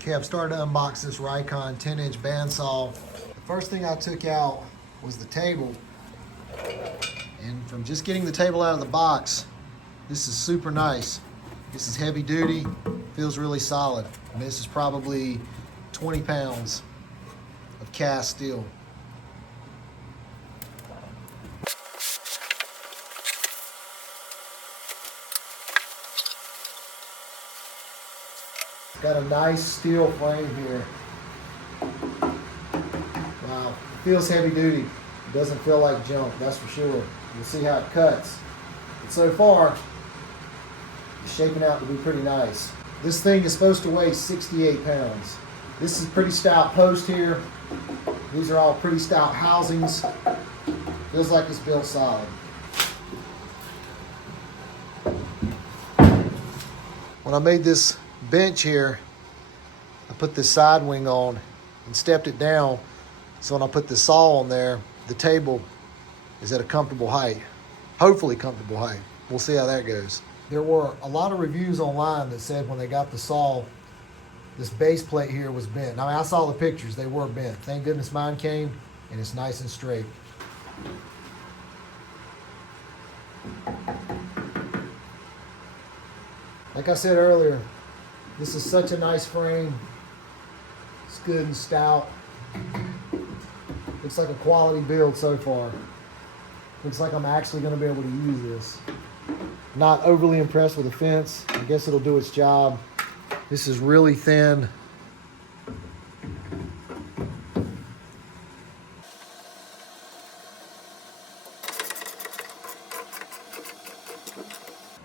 Okay, I've started to unbox this Rikon 10-inch bandsaw. The first thing I took out was the table. And from just getting the table out of the box, this is super nice. This is heavy duty, feels really solid. And this is probably 20 pounds of cast steel. It's got a nice steel frame here. Wow, it feels heavy duty. It doesn't feel like junk, that's for sure. You'll see how it cuts. But so far, it's shaping out to be pretty nice. This thing is supposed to weigh 68 pounds. This is pretty stout post here. These are all pretty stout housings. Feels like it's built solid. When I made this bench here, I put this side wing on and stepped it down. So when I put the saw on there, the table is at a comfortable height. Hopefully comfortable height. We'll see how that goes. There were a lot of reviews online that said when they got the saw, this base plate here was bent. Now, I saw the pictures, they were bent. Thank goodness mine came and it's nice and straight. Like I said earlier, this is such a nice frame. It's good and stout. Looks like a quality build so far. Looks like I'm actually going to be able to use this. Not overly impressed with the fence. I guess it'll do its job. This is really thin.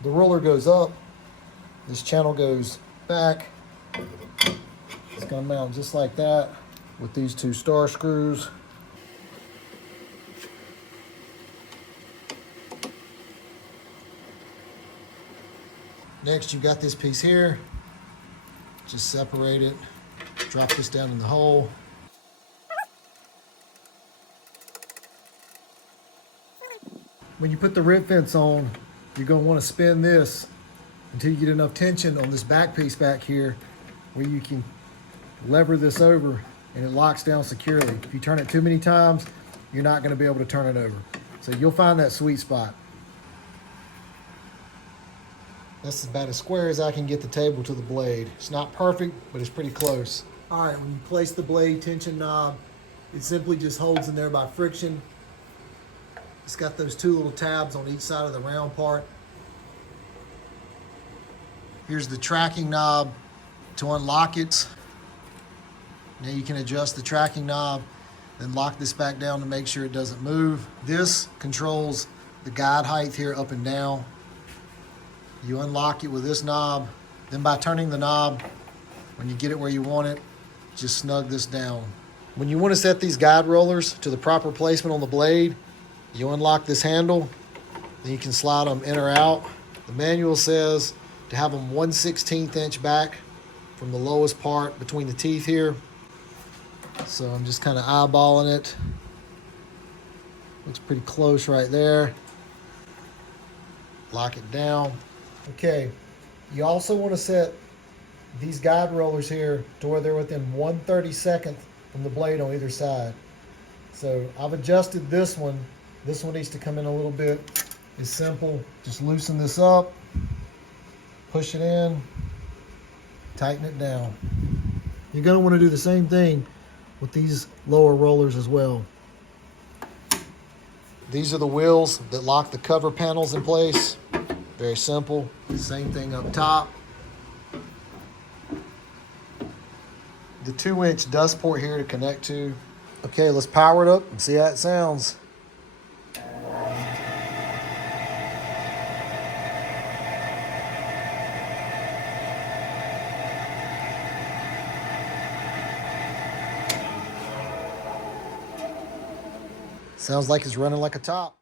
The roller goes up. This channel goes back. It's going to mount just like that with these two star screws. Next, you got this piece here. Just separate it, drop this down in the hole. When you put the rib fence on, you're going to want to spin this until you get enough tension on this back piece back here where you can lever this over and it locks down securely. If you turn it too many times, you're not going to be able to turn it over. So you'll find that sweet spot. That's about as square as I can get the table to the blade. It's not perfect, but it's pretty close. All right, when you place the blade tension knob, it simply just holds in there by friction. It's got those two little tabs on each side of the round part. Here's the tracking knob to unlock it. Now you can adjust the tracking knob, then lock this back down to make sure it doesn't move. This controls the guide height here up and down. You unlock it with this knob, then by turning the knob, when you get it where you want it, just snug this down. When you want to set these guide rollers to the proper placement on the blade, you unlock this handle, then you can slide them in or out. The manual says to have them 1/16 inch back from the lowest part between the teeth here. So I'm just kind of eyeballing it. Looks pretty close right there. Lock it down. Okay, you also want to set these guide rollers here to where they're within 1/32 from the blade on either side. So I've adjusted this one. This one needs to come in a little bit. It's simple. Just loosen this up, push it in, tighten it down. You're going to want to do the same thing with these lower rollers as well. These are the wheels that lock the cover panels in place. Very simple. Same thing up top. The 2-inch dust port here to connect to. Okay, let's power it up and see how it sounds. Sounds like it's running like a top.